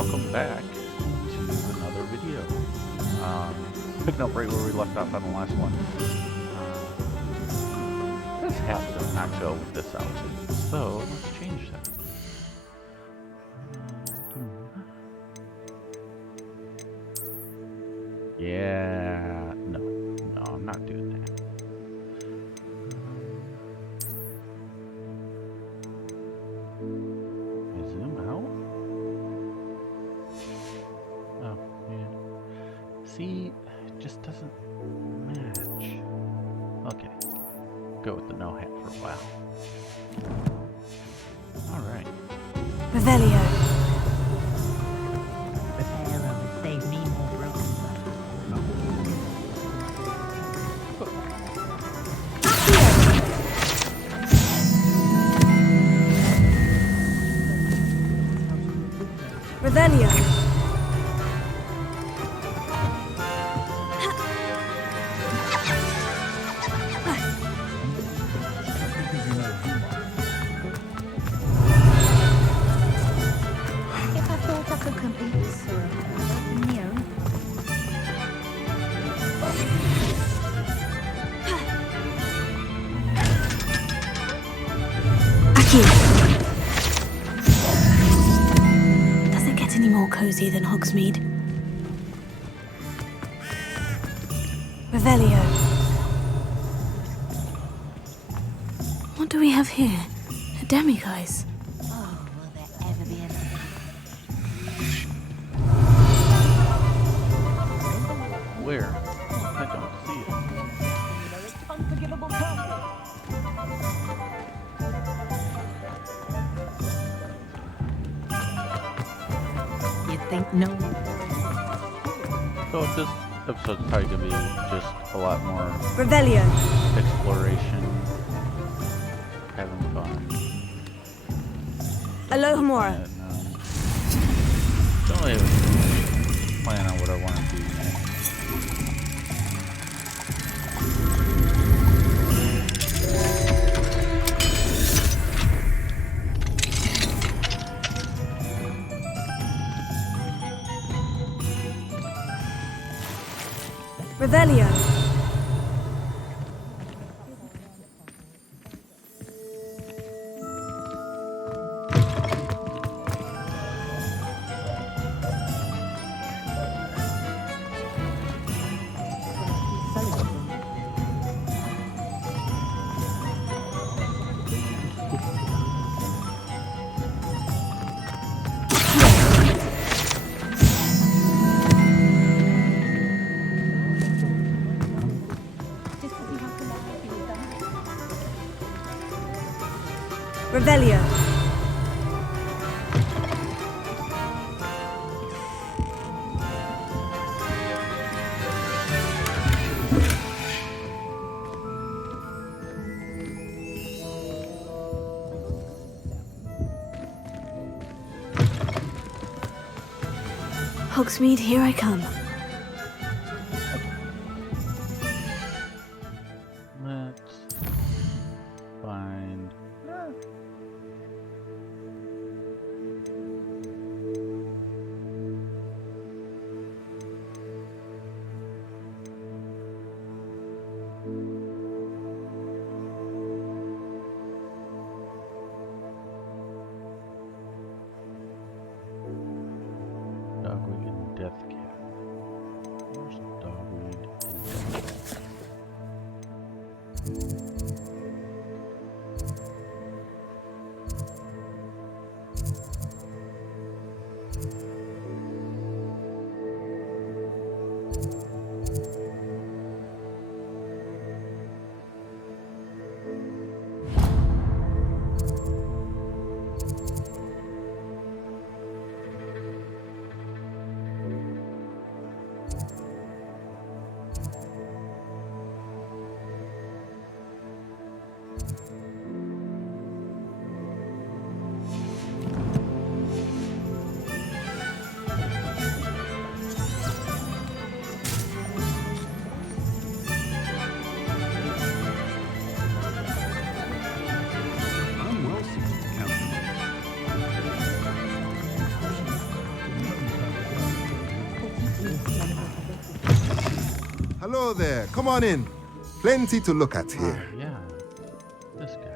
welcome back to another video. Picking up right where we left off on the last one. This hat does not go with this outfit, so let's change that. Yeah, no, I'm not doing that. Zoom out. Oh, man. See, it just doesn't match. Okay. Go with the no hat for a while. Alright. Revelio. Prepare to save me more broken Revelio. If I thought I could complete this Neo. Aki. Does it get any more cozy than Hogsmeade? Revelio. What do we have here? A demiguise. Oh, will there ever be another? Where? I don't see it. Unforgivable problem. You'd think no one. So this episode's probably gonna be just a lot more Revelio. exploration, having fun. Alohomora. And, don't really plan on what I want to do next. Revelio. Revelio. Hogsmeade, here I come. Let's find. Dogweed and Death Cat. Where's Dogweed and Death Cat? Hello there. Come on in. Plenty to look at here. Yeah. This guy.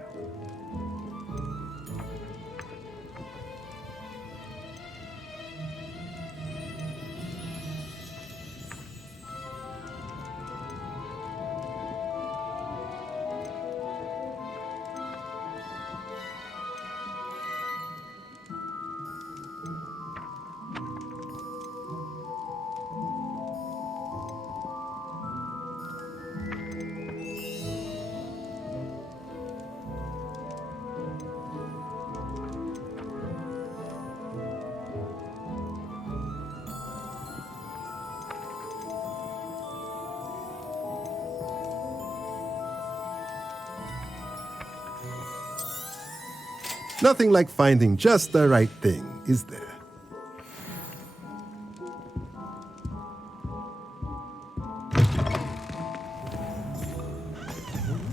Nothing like finding just the right thing, is there?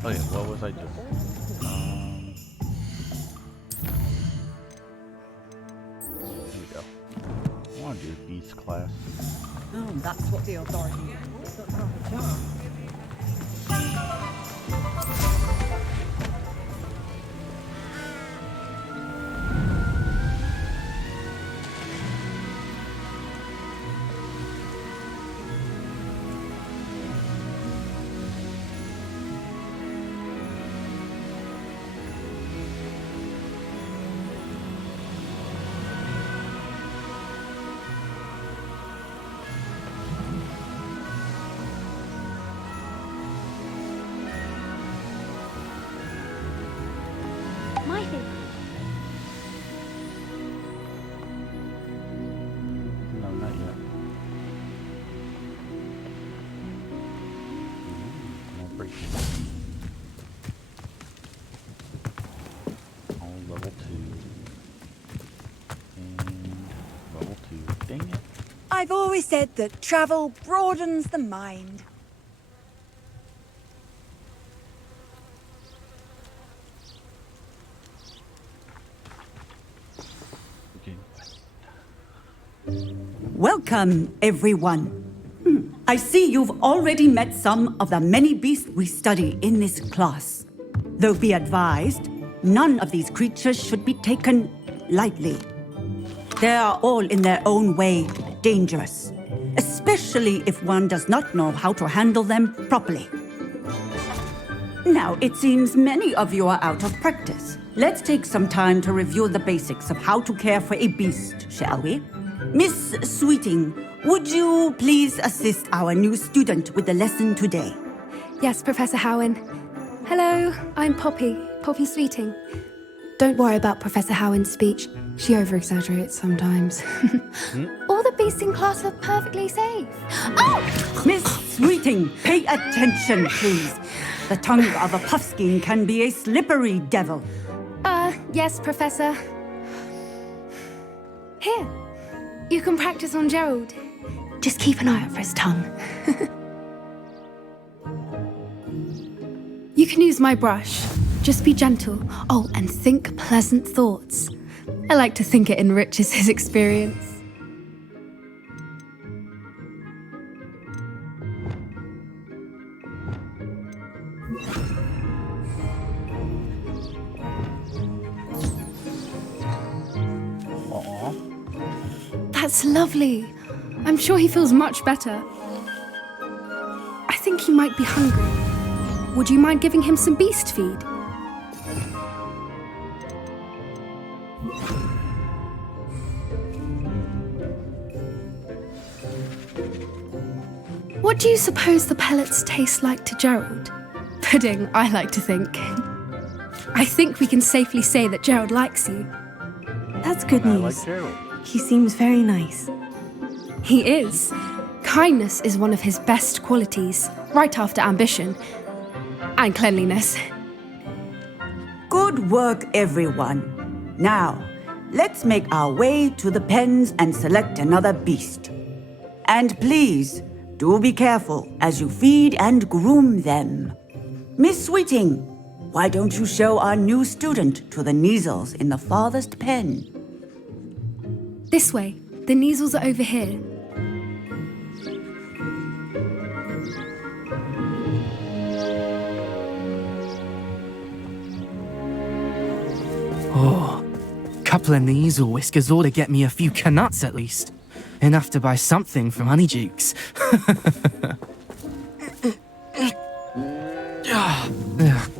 Oh yeah, what was I doing? Here we go. I want to do beast class. Oh, that's what the authority is. Don't have a job. My thing. No, not yet. More break. Oh, level 2. And level 2. Dang it. I've always said that travel broadens the mind. Okay. Welcome, everyone. I see you've already met some of the many beasts we study in this class. Though be advised, none of these creatures should be taken lightly. They are all in their own way dangerous, especially if one does not know how to handle them properly. Now, it seems many of you are out of practice. Let's take some time to review the basics of how to care for a beast, shall we? Miss Sweeting, would you please assist our new student with the lesson today? Yes, Professor Howen. Hello, I'm Poppy Sweeting. Don't worry about Professor Howen's speech. She over-exaggerates sometimes. All the beasts in class are perfectly safe. Oh! Miss Sweeting, pay attention, please. The tongue of a puffskein can be a slippery devil. Yes, Professor. Here, you can practice on Gerald. Just keep an eye out for his tongue. You can use my brush. Just be gentle. Oh, and think pleasant thoughts. I like to think it enriches his experience. Aw. That's lovely. I'm sure he feels much better. I think he might be hungry. Would you mind giving him some beast feed? What do you suppose the pellets taste like to Gerald? Pudding, I like to think. I think we can safely say that Gerald likes you. That's good I news. like Gerald. He seems very nice. He is. Kindness is one of his best qualities, right after ambition. And cleanliness. Good work, everyone. Now, let's make our way to the pens and select another beast. And please, do be careful as you feed and groom them. Miss Sweeting, why don't you show our new student to the Neasels in the farthest pen? This way. The Neasels are over here. Couple of Neasel whiskers ought to get me a few canuts at least. Enough to buy something from Honeydukes.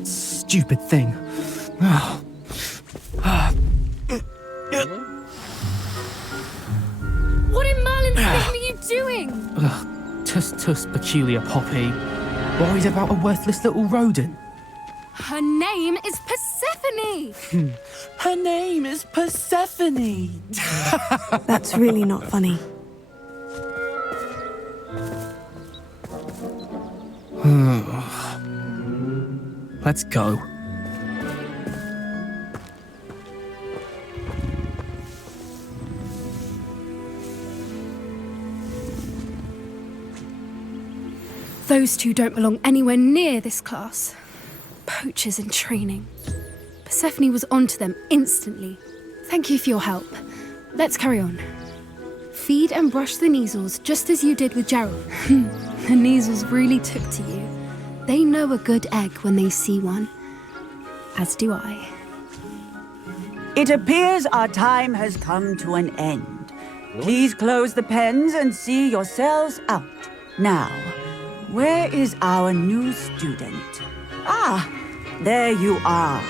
Stupid thing. What in Merlin's name are you doing? Tuss, peculiar Poppy. Worried about a worthless little rodent? Her name is Persephone! Her name is Persephone! That's really not funny. Let's go. Those two don't belong anywhere near this class. Poachers in training. Persephone was onto them instantly. Thank you for your help. Let's carry on. Feed and brush the Neasels just as you did with Gerald. The Neasels really took to you. They know a good egg when they see one. As do I. It appears our time has come to an end. Please close the pens and see yourselves out. Now, where is our new student? Ah, there you are.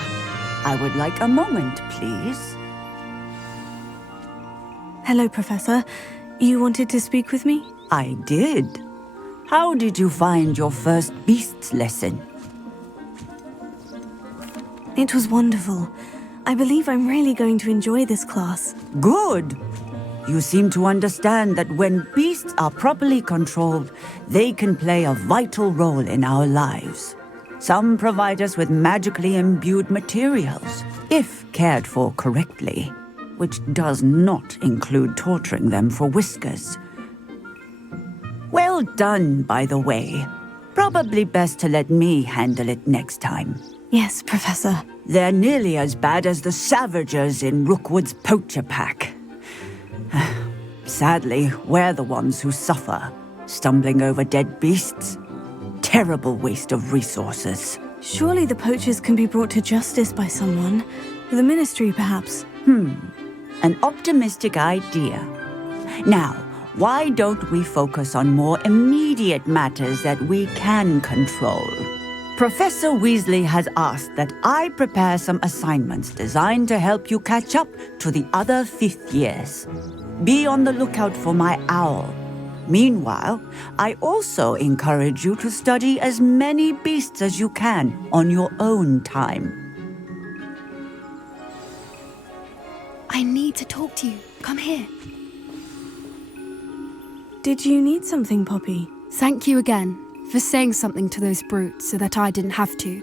I would like a moment, please. Hello, Professor. You wanted to speak with me? I did. How did you find your first beasts lesson? It was wonderful. I believe I'm really going to enjoy this class. Good. You seem to understand that when beasts are properly controlled, they can play a vital role in our lives. Some provide us with magically imbued materials, if cared for correctly, which does not include torturing them for whiskers. Well done, by the way. Probably best to let me handle it next time. Yes, Professor. They're nearly as bad as the Savagers in Rookwood's poacher pack. Sadly, we're the ones who suffer, stumbling over dead beasts. Terrible waste of resources. Surely the poachers can be brought to justice by someone. The Ministry, perhaps. An optimistic idea. Now, why don't we focus on more immediate matters that we can control? Professor Weasley has asked that I prepare some assignments designed to help you catch up to the other fifth years. Be on the lookout for my owl. Meanwhile, I also encourage you to study as many beasts as you can on your own time. I need to talk to you. Come here. Did you need something, Poppy? Thank you again for saying something to those brutes so that I didn't have to.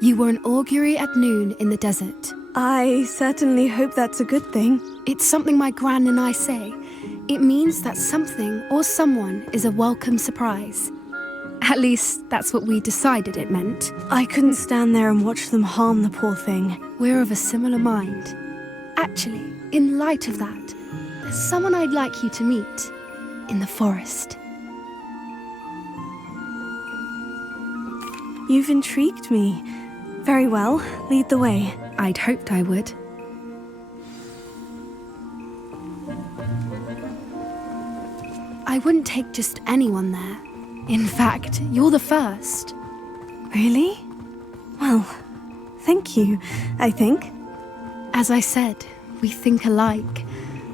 You were an augury at noon in the desert. I certainly hope that's a good thing. It's something my gran and I say. It means that something or someone is a welcome surprise. At least, that's what we decided it meant. I couldn't stand there and watch them harm the poor thing. We're of a similar mind. Actually, in light of that, there's someone I'd like you to meet in the forest. You've intrigued me. Very well, lead the way. I'd hoped I would. I wouldn't take just anyone there. In fact, you're the first. Really? Well, thank you, I think. As I said, we think alike.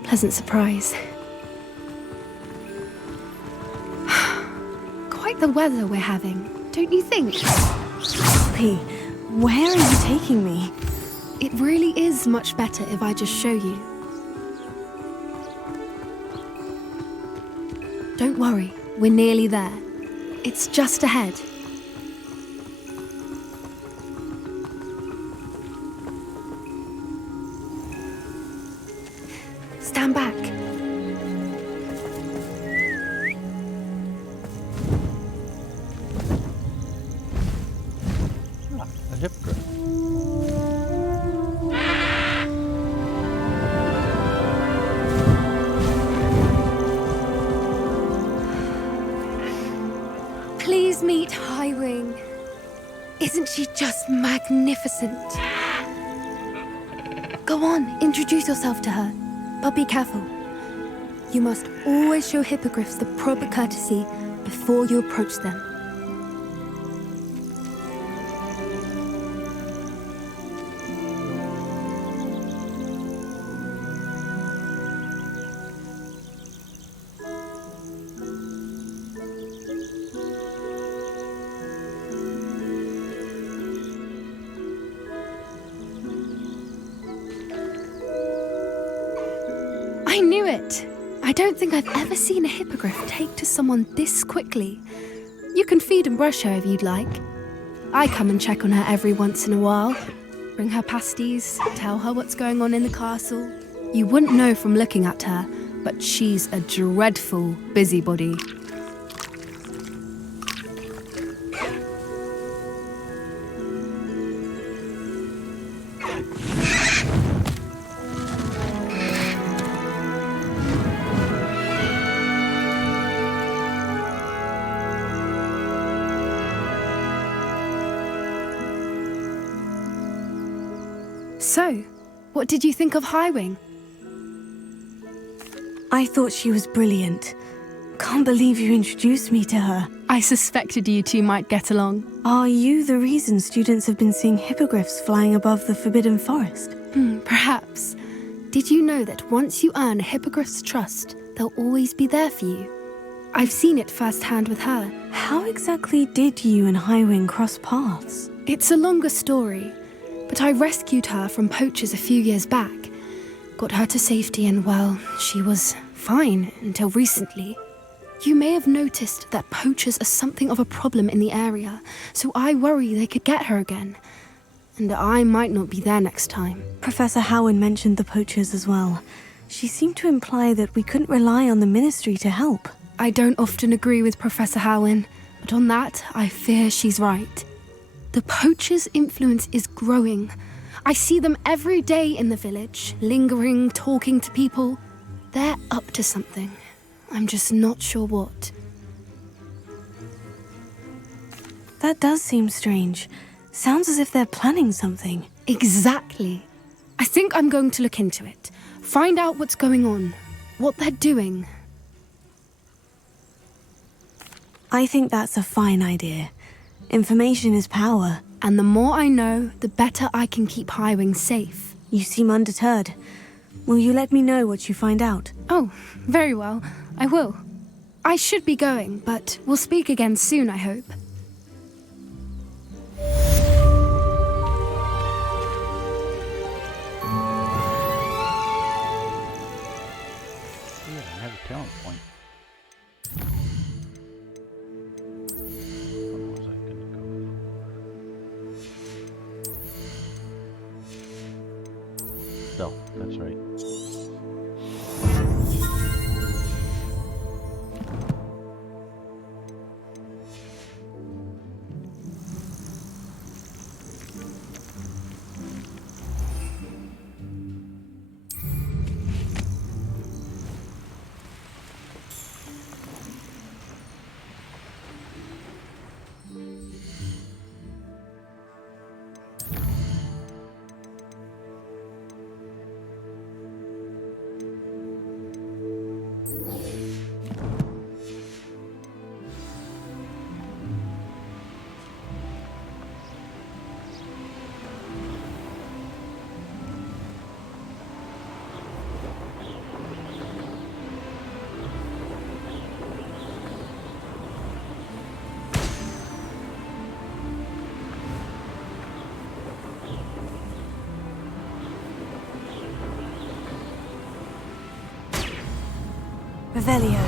Pleasant surprise. Quite the weather we're having, don't you think? Poppy, where are you taking me? It really is much better if I just show you. Don't worry, we're nearly there. It's just ahead. Stand back. A hippogriff. Please meet Highwing. Isn't she just magnificent? Go Go on, introduce yourself to her. But be careful. You must always show hippogriffs the proper courtesy before you approach them. I knew it! I don't think I've ever seen a hippogriff take to someone this quickly. You can feed and brush her if you'd like. I come and check on her every once in a while. Bring her pasties, tell her what's going on in the castle. You wouldn't know from looking at her, but she's a dreadful busybody. So, what did you think of Highwing? I thought she was brilliant. Can't believe you introduced me to her. I suspected you two might get along. Are you the reason students have been seeing hippogriffs flying above the Forbidden Forest? Perhaps. Did you know that once you earn a hippogriff's trust, they'll always be there for you? I've seen it firsthand with her. How exactly did you and Highwing cross paths? It's a longer story, but I rescued her from poachers a few years back. Got her to safety and, well, she was fine until recently. You may have noticed that poachers are something of a problem in the area, so I worry they could get her again. And I might not be there next time. Professor Howen mentioned the poachers as well. She seemed to imply that we couldn't rely on the ministry to help. I don't often agree with Professor Howen, but on that, I fear she's right. The poachers' influence is growing. I see them every day in the village, lingering, talking to people. They're up to something. I'm just not sure what. That does seem strange. Sounds as if they're planning something. Exactly. I think I'm going to look into it. Find out what's going on, what they're doing. I think that's a fine idea. Information is power. And the more I know, the better I can keep Highwing safe. You seem undeterred. Will you let me know what you find out? Oh, very well. I will. I should be going, but we'll speak again soon, I hope. Yeah, I have a talent point. What was I gonna go for? Stealth, that's right. Revelio.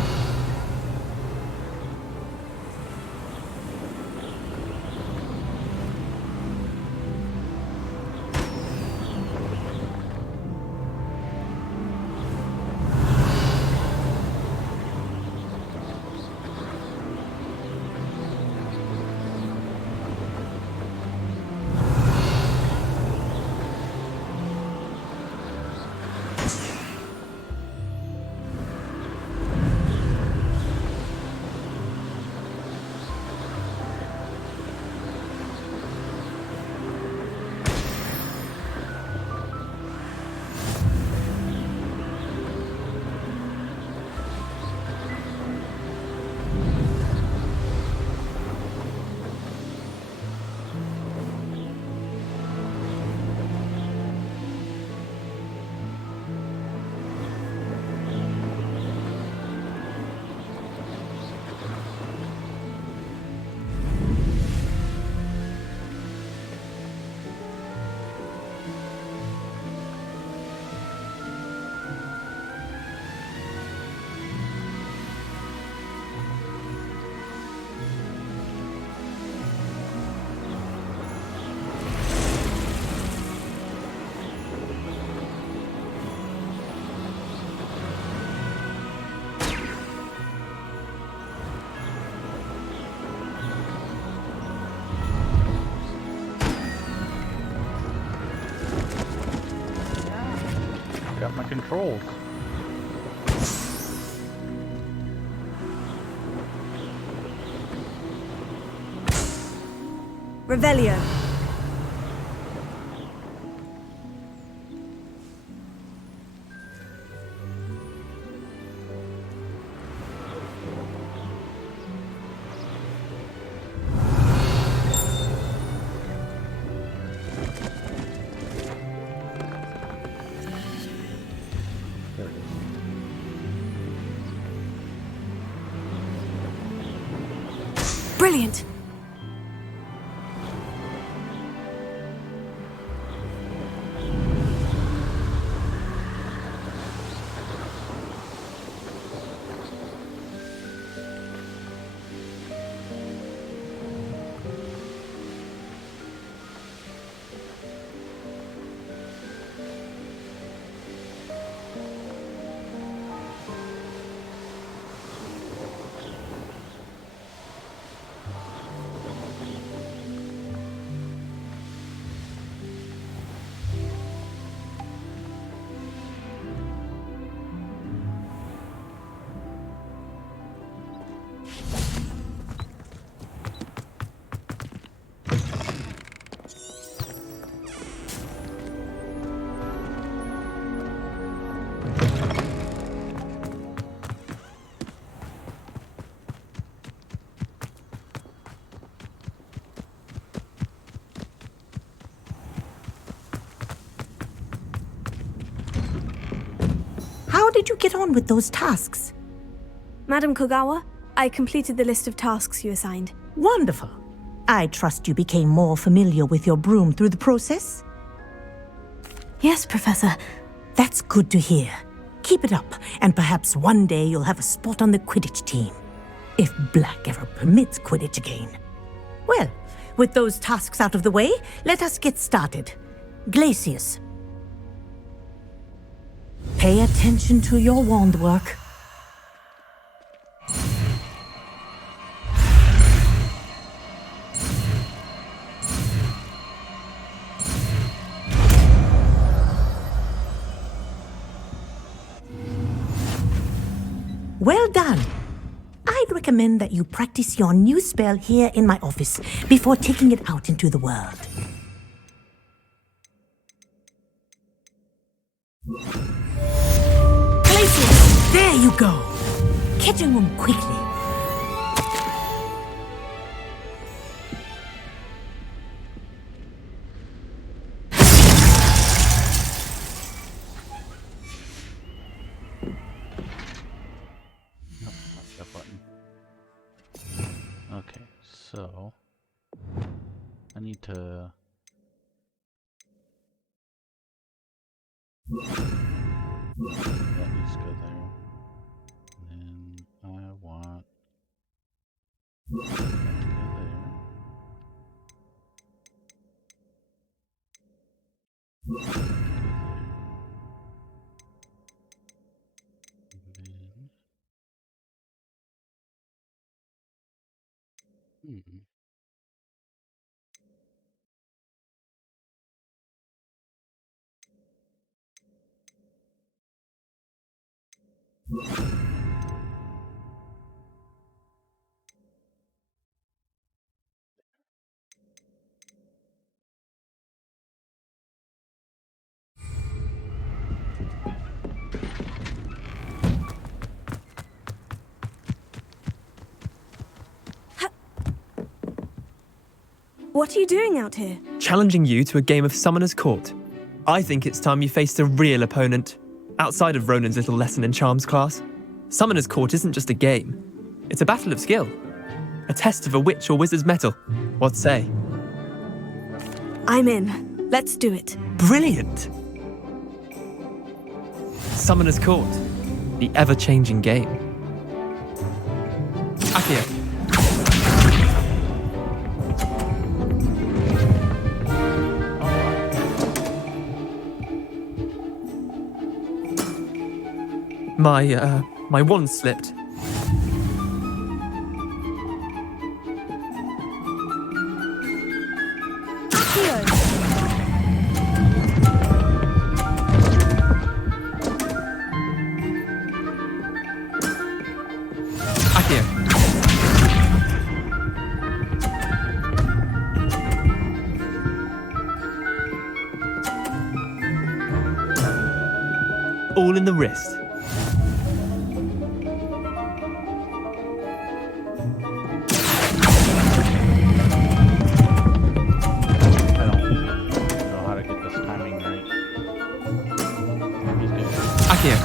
my controls. Revelio. There it is. Brilliant! How did you get on with those tasks? Madam Kogawa, I completed the list of tasks you assigned. Wonderful. I trust you became more familiar with your broom through the process? Yes, Professor. That's good to hear. Keep it up, and perhaps one day you'll have a spot on the Quidditch team. If Black ever permits Quidditch again. Well, with those tasks out of the way, let us get started. Glacius. Pay attention to your wand work. Well done. I'd recommend that you practice your new spell here in my office before taking it out into the world. Glacius! There you go! Catching them quickly. That button. Okay, so I need to that needs to go there. And then I want that to go there. That to go there. And then What are you doing out here? Challenging you to a game of Summoner's Court. I think it's time you faced a real opponent, outside of Ronan's little lesson in charms class. Summoner's Court isn't just a game. It's a battle of skill. A test of a witch or wizard's mettle. What say? I'm in. Let's do it. Brilliant! Summoner's Court. The ever-changing game. Accio. My wand slipped. the wrist. I don't know how to get this timing right. He's good. Akio.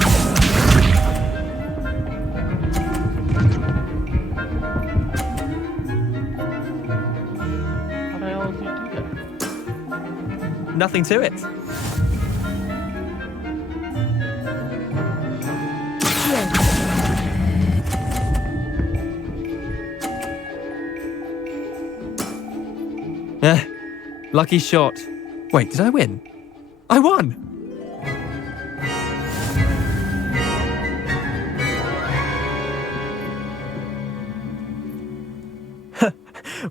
How the hell does he do that? Nothing to it. Lucky shot. Wait, did I win? I won!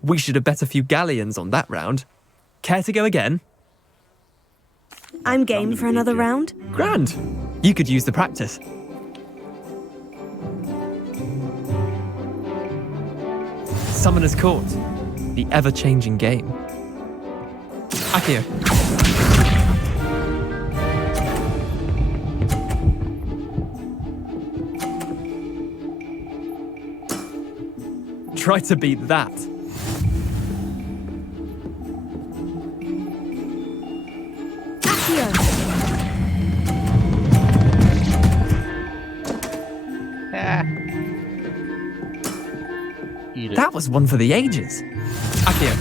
We should have bet a few galleons on that round. Care to go again? I'm game for another round. Grand! You could use the practice. Summoner's Court. The ever-changing game. Akio. Try to beat that. Eat it. That was one for the ages. Akio.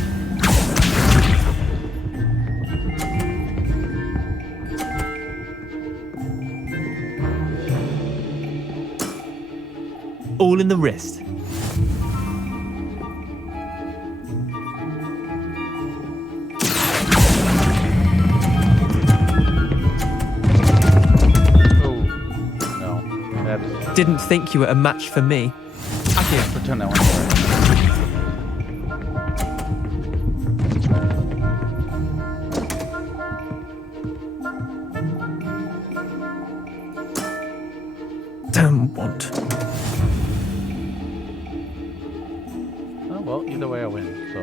All in the wrist. Didn't think you were a match for me. Akio, pretend that one's right. Don't want. Oh well, either way I win, so.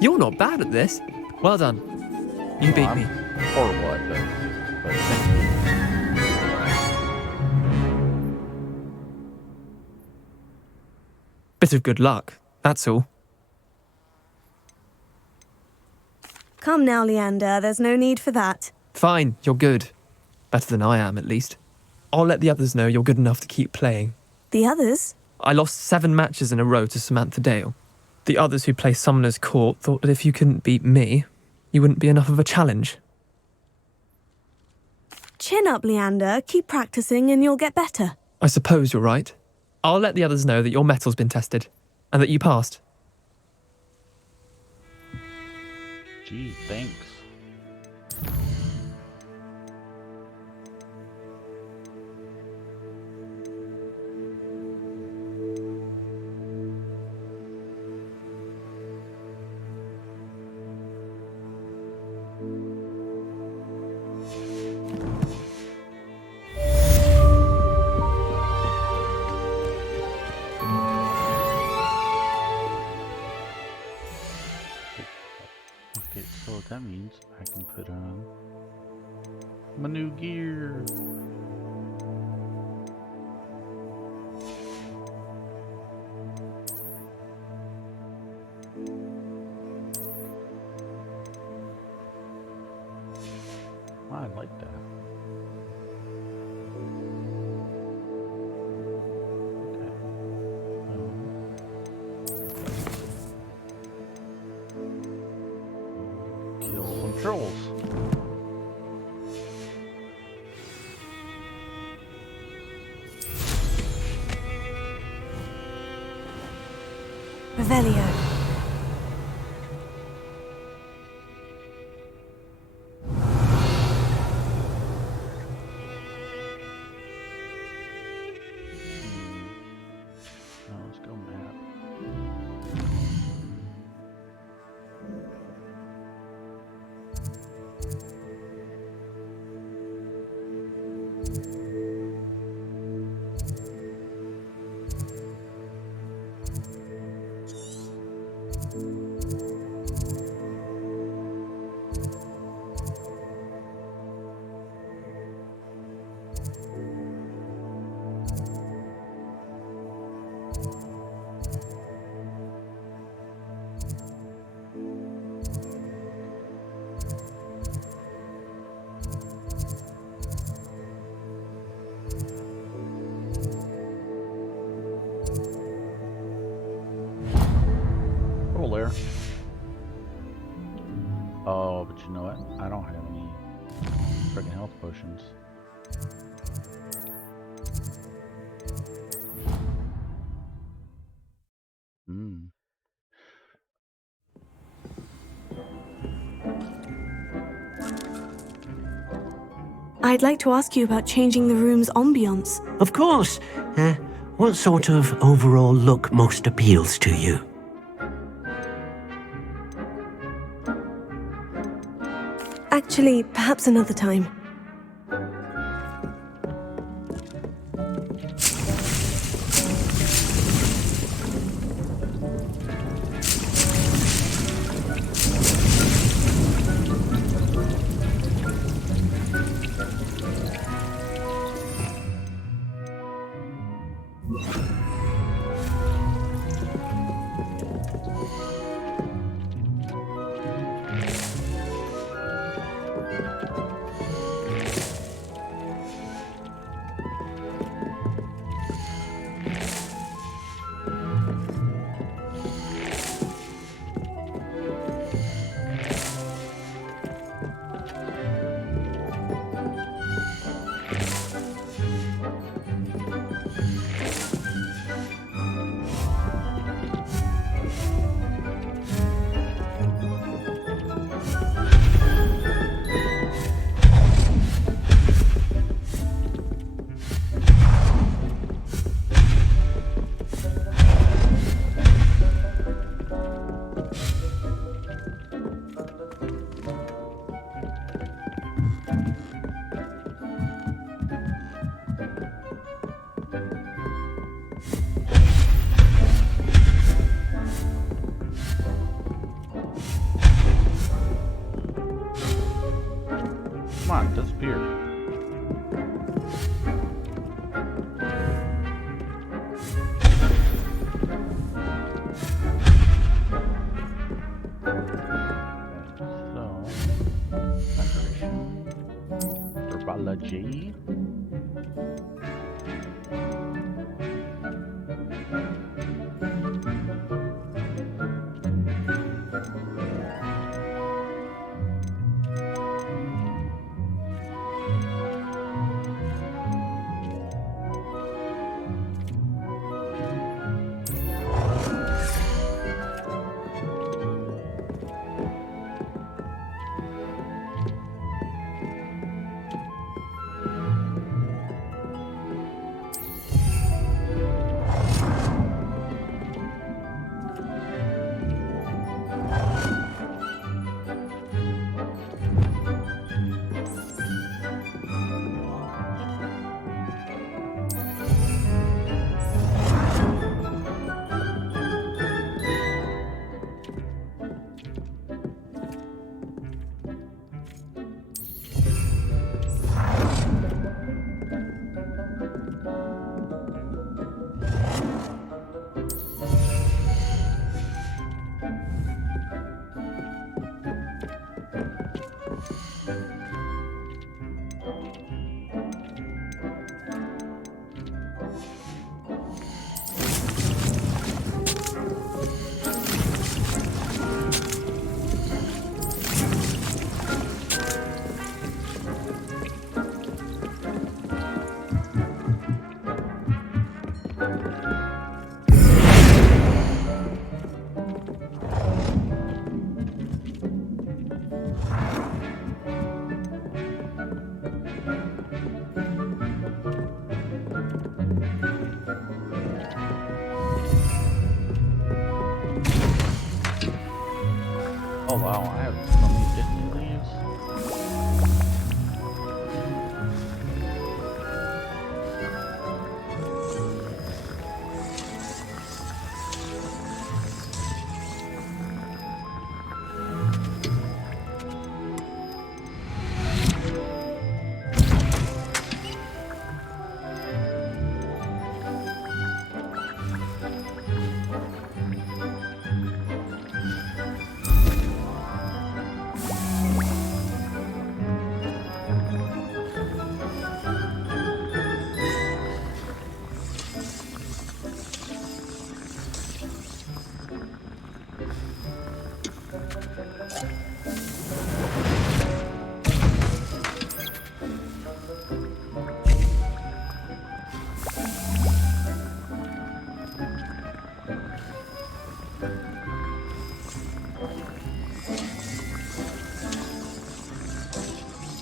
You're not bad at this. Well done. You beat me. Horrible at this, but thank you. Bit of good luck, that's all. Come now, Leander, there's no need for that. Fine, you're good. Better than I am, at least. I'll let the others know you're good enough to keep playing. The others? I lost 7 matches in a row to Samantha Dale. The others who play Summoner's Court thought that if you couldn't beat me, you wouldn't be enough of a challenge. Chin up, Leander. Keep practicing and you'll get better. I suppose you're right. I'll let the others know that your metal's been tested, and that you passed. Gee, thanks. Okay, so that means I can put on my new gear. I like that. Okay. Kill some trolls. Revelio. Now let's go map. Oh, but you know what? I don't have any freaking health potions. Hmm. I'd like to ask you about changing the room's ambiance. Of course. What sort of overall look most appeals to you? Actually, perhaps another time. Come on, disappear. So, concentration, herbology. Oh wow, I have so many Disney leaves.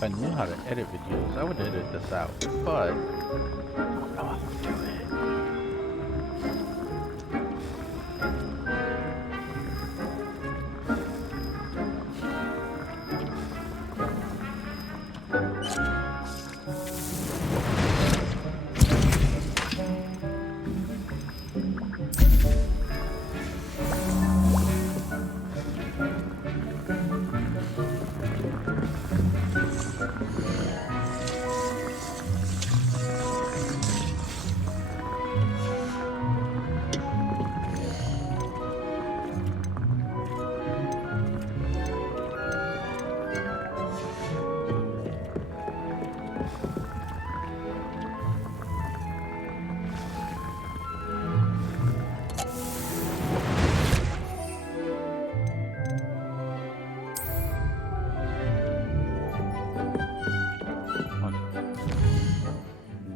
I knew how to edit videos, I would edit this out, but I don't know how to do it.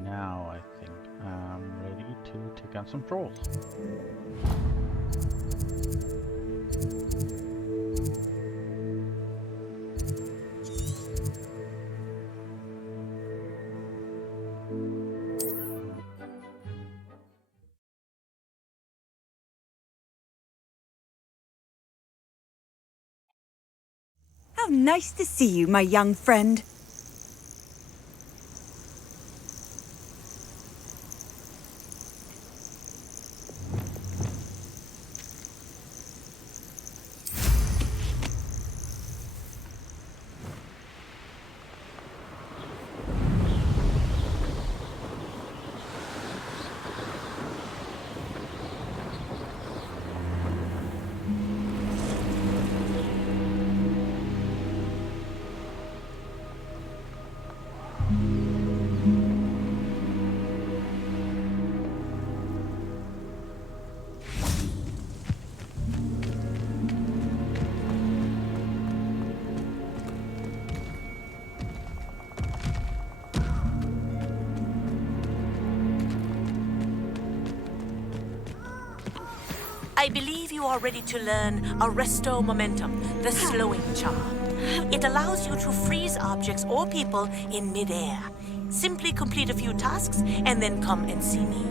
Now I think I'm ready to take on some trolls. How nice to see you, my young friend. I believe you are ready to learn Arresto Momentum, the slowing charm. It allows you to freeze objects or people in midair. Simply complete a few tasks and then come and see me.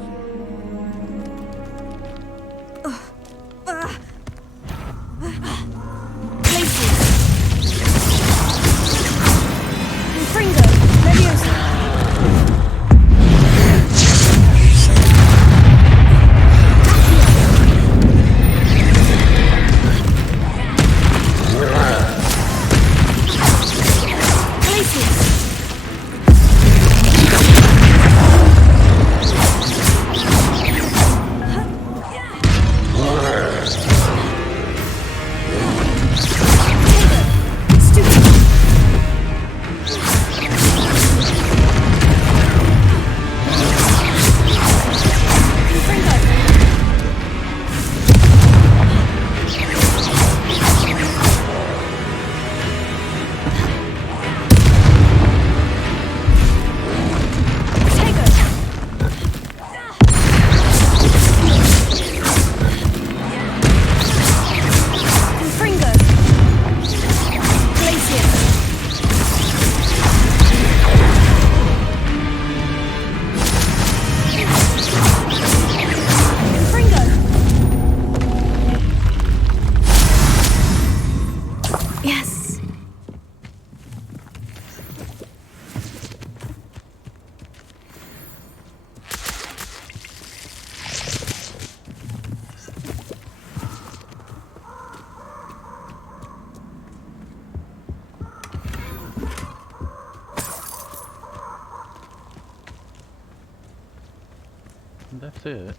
That's it.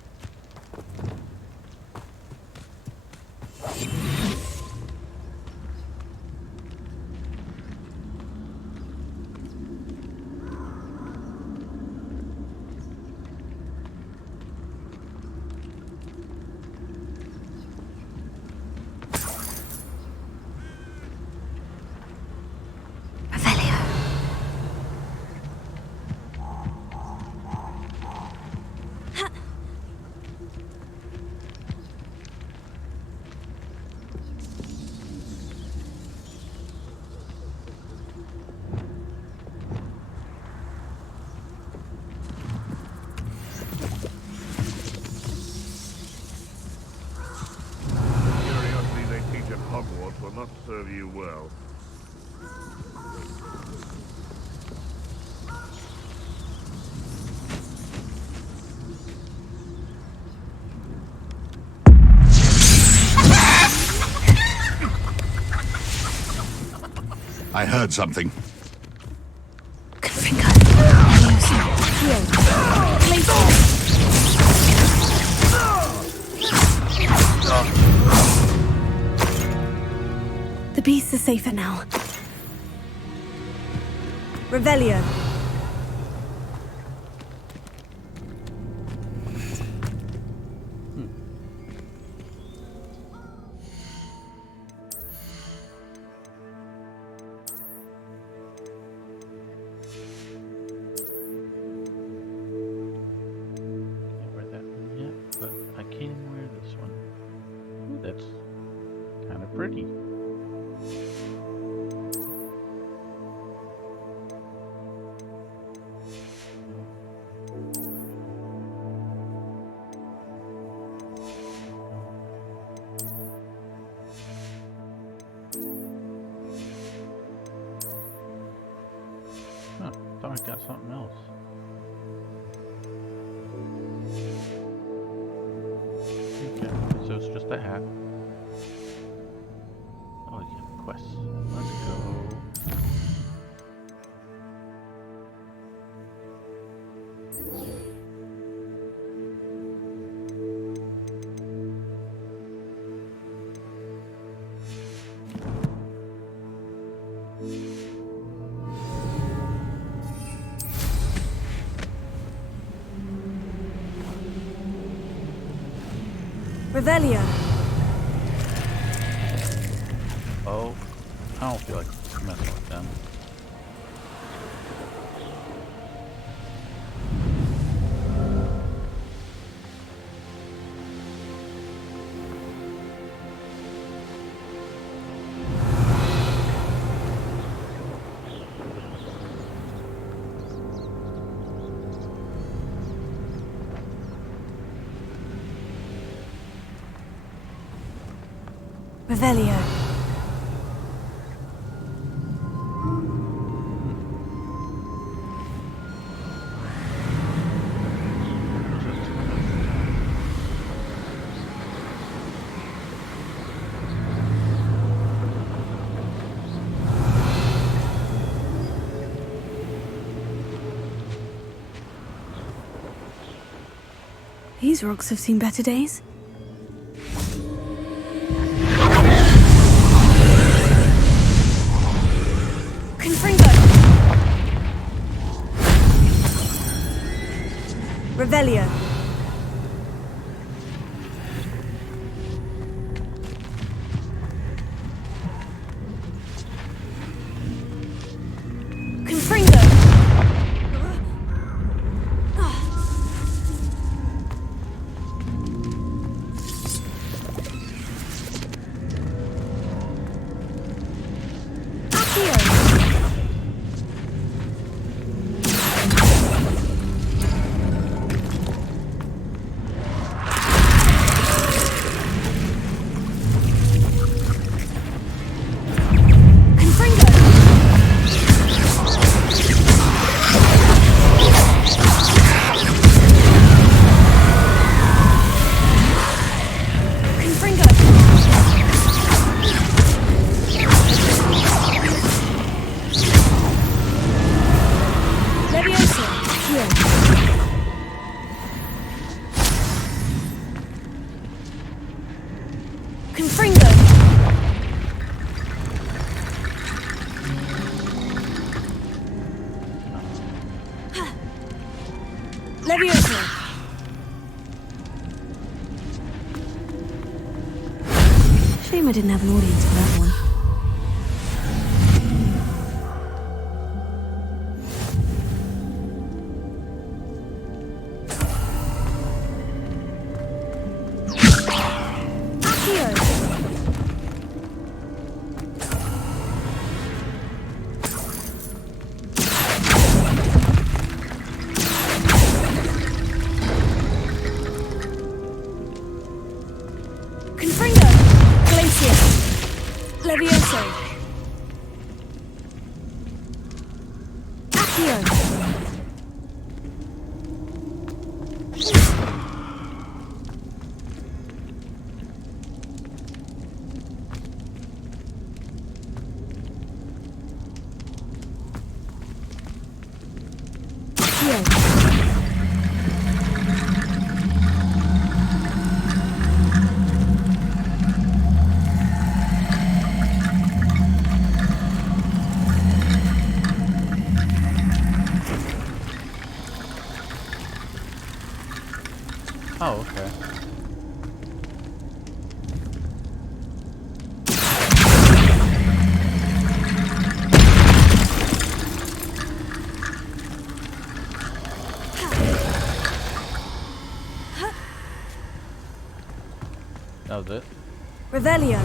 serve you well. I heard something. The beasts are safer now. Revelio. Can't wear that one yet, but I can wear this one. Ooh, that's kind of pretty. Huh, thought I got something else. Okay, so it's just a hat. Oh yeah, quests. Let's go. Revelio. Oh, I don't feel like messing with them. Revelio. These rocks have seen better days. Revelio. Confringo. Shame I didn't have an audience for that one. Oh, okay. That was it. Revelio.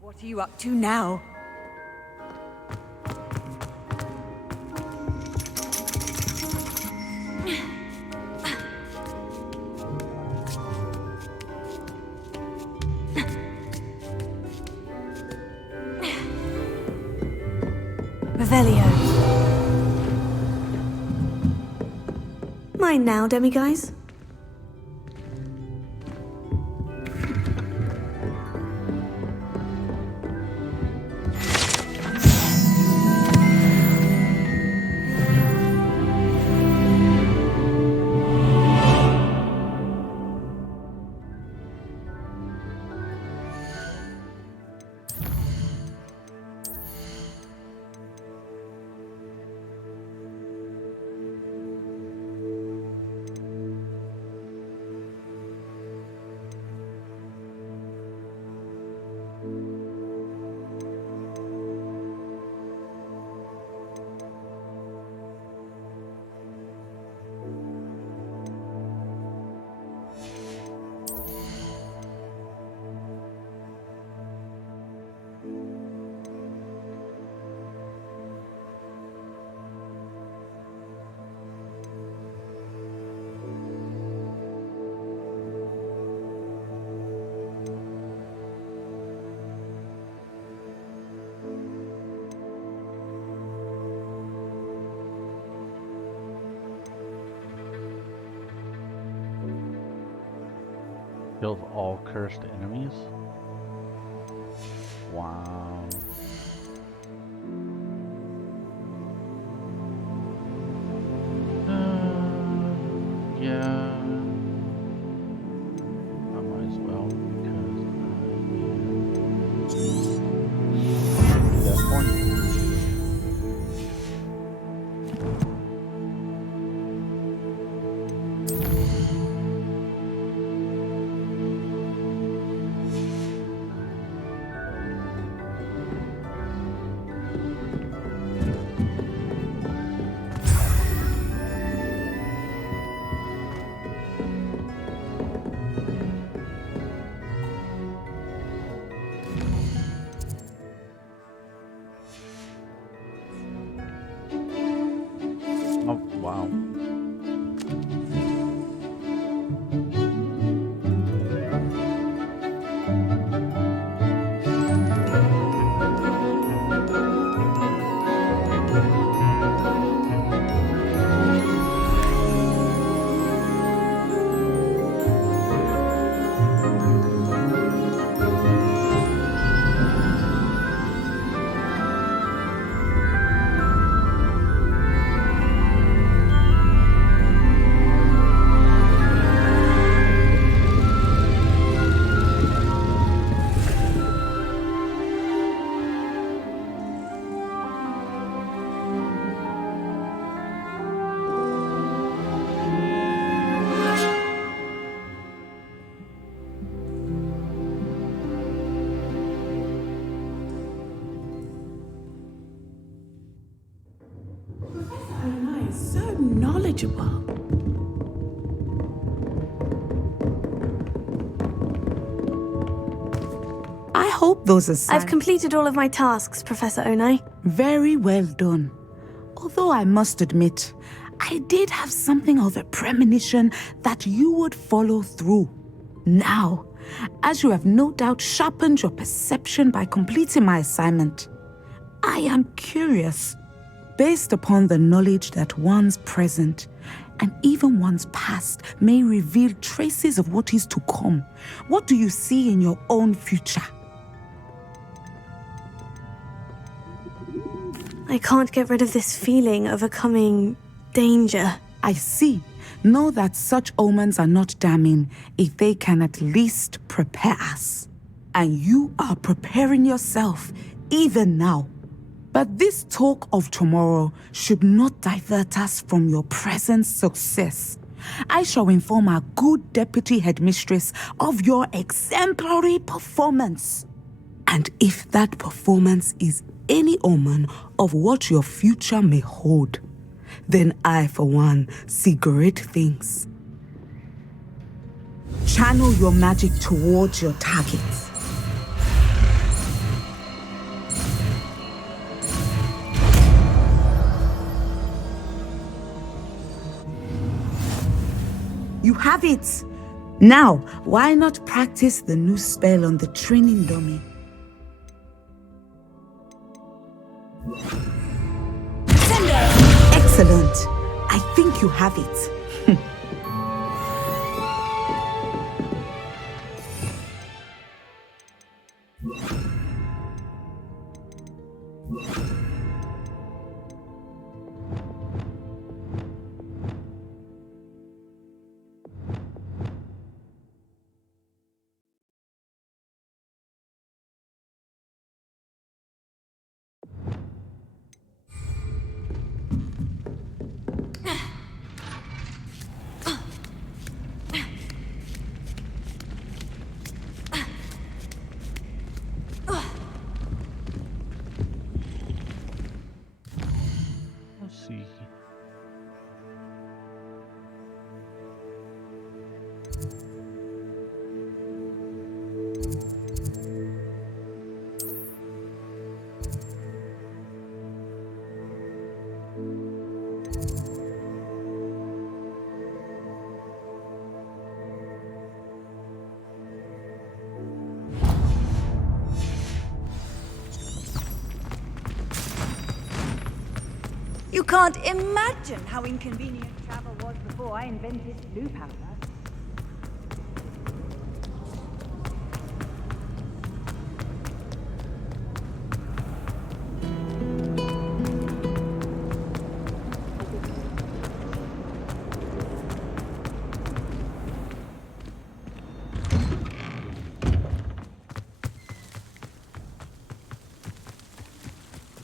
What are you up to now? Revelio. Mine now, demiguise. Kills all cursed enemies? Wow. Yeah. I might as well because I that point. Oh, wow. manageable. I hope those are I've completed all of my tasks, Professor Onai. very well done. Although I must admit, I did have something of a premonition that you would follow through. Now, as you have no doubt sharpened your perception by completing my assignment, I am curious, based upon the knowledge that one's present and even one's past may reveal traces of what is to come. What do you see in your own future? I can't get rid of this feeling of a coming danger. I see. Know that such omens are not damning if they can at least prepare us. And you are preparing yourself, even now. But this talk of tomorrow should not divert us from your present success. I shall inform our good deputy headmistress of your exemplary performance. And if that performance is any omen of what your future may hold, then I, for one, see great things. Channel your magic towards your targets. You have it! Now, why not practice the new spell on the training dummy? Excellent. I think you have it. Let's see. You can't imagine how inconvenient travel was before I invented blue powder.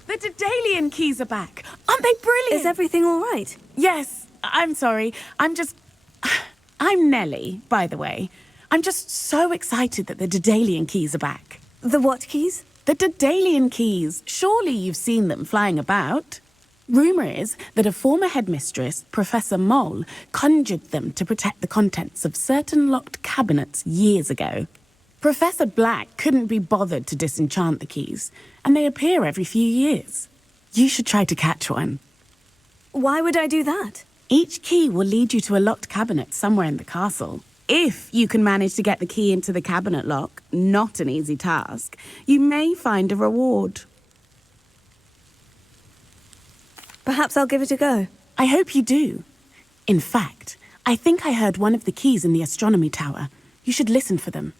The Daedalian keys are back. Aren't they brilliant? Is everything all right? Yes. I'm sorry. I'm Nellie, by the way. I'm just so excited that the Daedalian keys are back. The what keys? The Daedalian keys. Surely you've seen them flying about. Rumour is that a former headmistress, Professor Moll, conjured them to protect the contents of certain locked cabinets years ago. Professor Black couldn't be bothered to disenchant the keys, and they appear every few years. You should try to catch one. Why would I do that? Each key will lead you to a locked cabinet somewhere in the castle. If you can manage to get the key into the cabinet lock, not an easy task, you may find a reward. Perhaps I'll give it a go. I hope you do. In fact, I think I heard one of the keys in the astronomy tower. You should listen for them.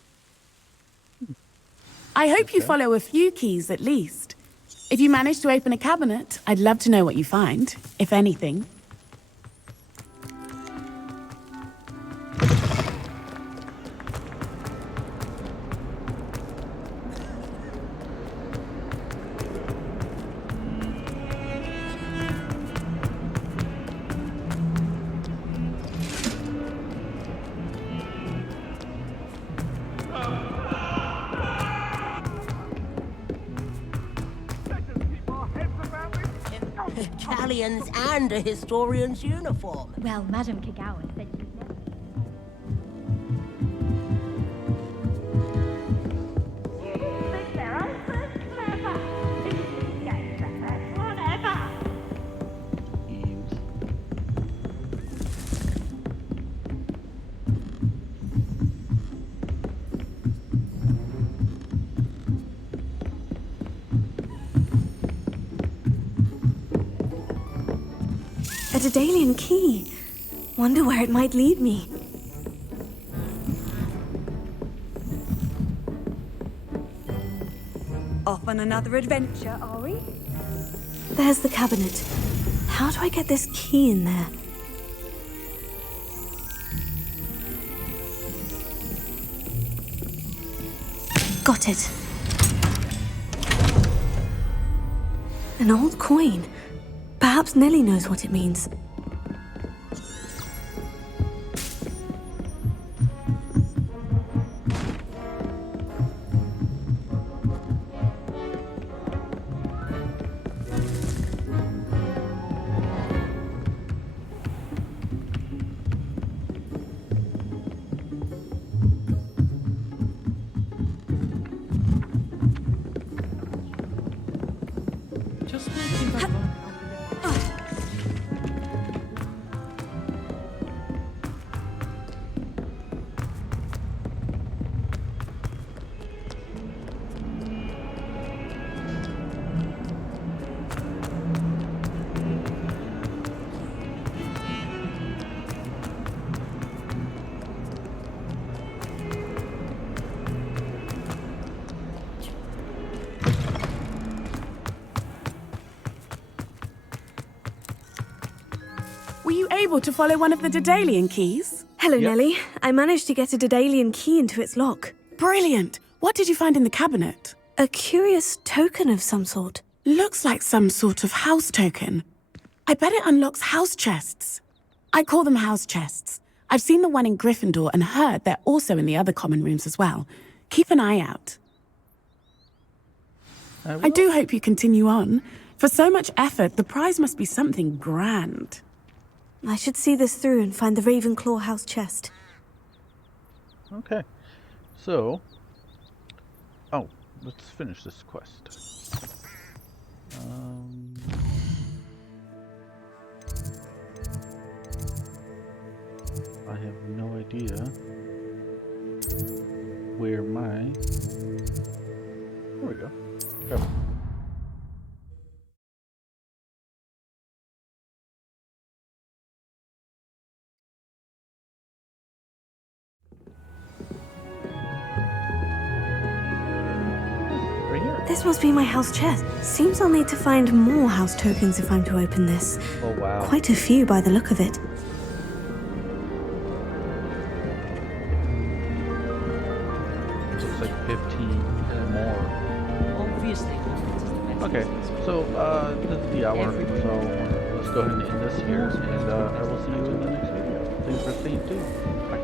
I hope you follow a few keys at least. If you manage to open a cabinet, I'd love to know what you find, if anything. medallions and a historian's uniform. Well, Madame Kagawa said she'd never... A Daedalian key. Wonder where it might lead me. Off on another adventure, are we? There's the cabinet. How do I get this key in there? Got it. An old coin. Perhaps Nellie knows what it means. Were you able to follow one of the Daedalian keys? Hello, Nellie. I managed to get a Daedalian key into its lock. Brilliant! What did you find in the cabinet? A curious token of some sort. Looks like some sort of house token. I bet it unlocks house chests. I call them house chests. I've seen the one in Gryffindor and heard they're also in the other common rooms as well. Keep an eye out. I do hope you continue on. For so much effort, the prize must be something grand. I should see this through and find the Ravenclaw house chest. Okay. So... Oh, let's finish this quest. I have no idea where my... There we go. Go. This must be my house chest. Seems I'll need to find more house tokens if I'm to open this. Oh, wow. Quite a few by the look of it. Looks like 15 or more. Obviously. Okay, so this is the hour, so let's go ahead and end this here, and I will see you in the next video. Thanks for staying tuned. Bye.